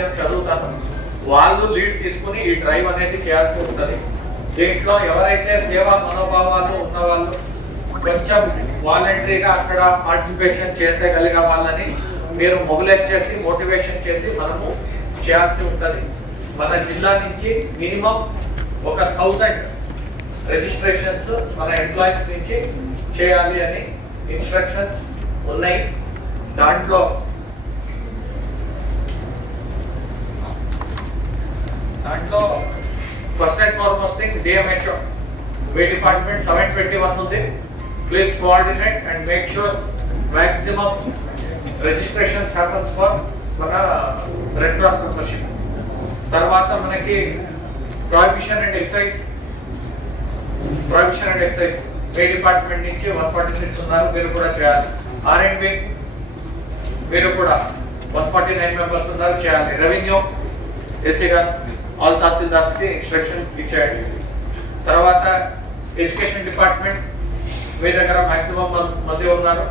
నేను చదువుతాను. వాళ్ళు లీడ్ తీసుకుని ఈ డ్రైవ్ అనేది చేయాల్సి ఉంటుంది. దీంట్లో ఎవరైతే సేవా మనోభావాలు ఉన్న వాళ్ళు కొంచెం వాలంటరీగా అక్కడ పార్టిసిపేషన్ చేసేగలిగే వాళ్ళని మీరు మొబిలైజ్ చేసి మోటివేషన్ చేసి మనము చేయాల్సి ఉంటుంది. మన జిల్లా నుంచి మినిమం 1000 రిజిస్ట్రేషన్స్ మన ఎంప్లాయీస్ నుంచి చేయాలి అని ఇన్స్ట్రక్షన్స్ ఉన్నాయి. దాంట్లో first and foremost thing DMHO వే డిపార్ట్మెంట్ 721 ఉంది. Please coordinate and make sure maximum registrations happens for మన రెడ్ క్రాస్ మెంబర్షిప్. తర్వాత మనకి ప్రొహిబిషన్ అండ్ ఎక్సైజ్ వే డిపార్ట్మెంట్ నుంచి 146 ఉన్నారు, మీరు కూడా చేయాలి. R&B మీరు కూడా 149 మెంబర్స్ ఉన్నారు, చేయాలి. రెవెన్యూ ఏసీ గారు ఆల్ తహసీల్దార్స్ కి ఇన్స్ట్రక్షన్ ఇచ్చేయండి. తర్వాత ఎడ్యుకేషన్ డిపార్ట్మెంట్ మీ దగ్గర మాక్సిమం మంది ఉన్నారు,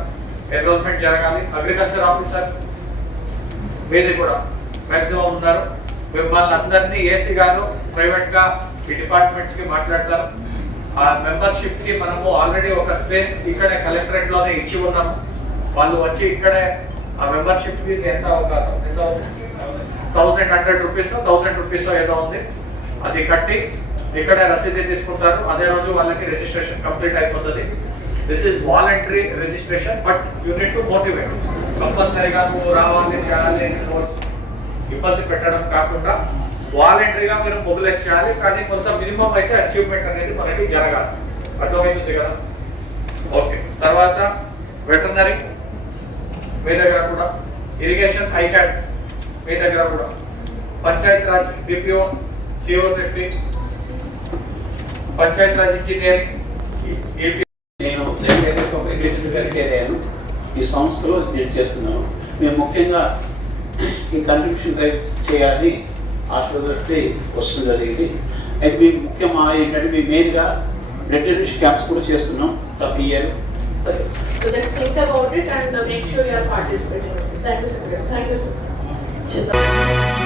ఎన్రోల్మెంట్ జరగాలి. అగ్రికల్చర్ ఆఫీసర్ మీది కూడా మాక్సిమం ఉన్నారు. మిమ్మల్ని అందరినీ ఏసీ గారు ప్రైవేట్ గా ఈ డిపార్ట్మెంట్స్ కి మాట్లాడతారు. ఆ మెంబర్షిప్ కి మనము ఆల్రెడీ ఒక స్పేస్ ఇక్కడే కలెక్టరేట్ లోనే ఇచ్చి ఉన్నాము. వాళ్ళు వచ్చి ఇక్కడే ఆ మెంబర్షిప్ ఫీజు ఎంత 1100 రూపీస్ 1000 రూపీస్ ఏదో ఉంది, అది కట్టి ఇక్కడే రసీదు తీసుకుంటారు. అదే రోజు వాళ్ళకి రిజిస్ట్రేషన్ కంప్లీట్ అయిపోతుంది. This is voluntary registration, but you need to motivate. కంపల్సరీగా నువ్వు రావాలి చేయాలి ఇబ్బంది పెట్టడం కాకుండా వాలంటరీగా మీరు మొబిలైజ్ చేయాలి. కానీ కొంచెం మినిమం అయితే అచీవ్మెంట్ అనేది మనకి జరగాలి. అర్థమవుతుంది కదా? ఓకే. తర్వాత వెటర్నరీ మీ దగ్గర కూడా, ఇరిగేషన్ ఐకాడ్ మీ దగ్గర కూడా, పంచాయత్ రాజ్ డిపిఓ సిఓ శక్తి, పంచాయత్ రాజ్ ఇంజనీరింగ్. నేను అయ్యాను, ఈ సంస్థలో నేను చేస్తున్నాను. మేము ముఖ్యంగా ఈ కంట్రిబ్యూషన్ డ్రైవ్ చేయాలని ఆశపడి వస్తుంది జరిగింది. అయితే మీకు ముఖ్యంగా ఏంటంటే మేము మెయిన్గా బ్లడ్ డొనేషన్ క్యాంప్స్ కూడా చేస్తున్నాం ప్రతి year. So just think about it and make sure you are participating. Thank you, sir. Thank you, sir.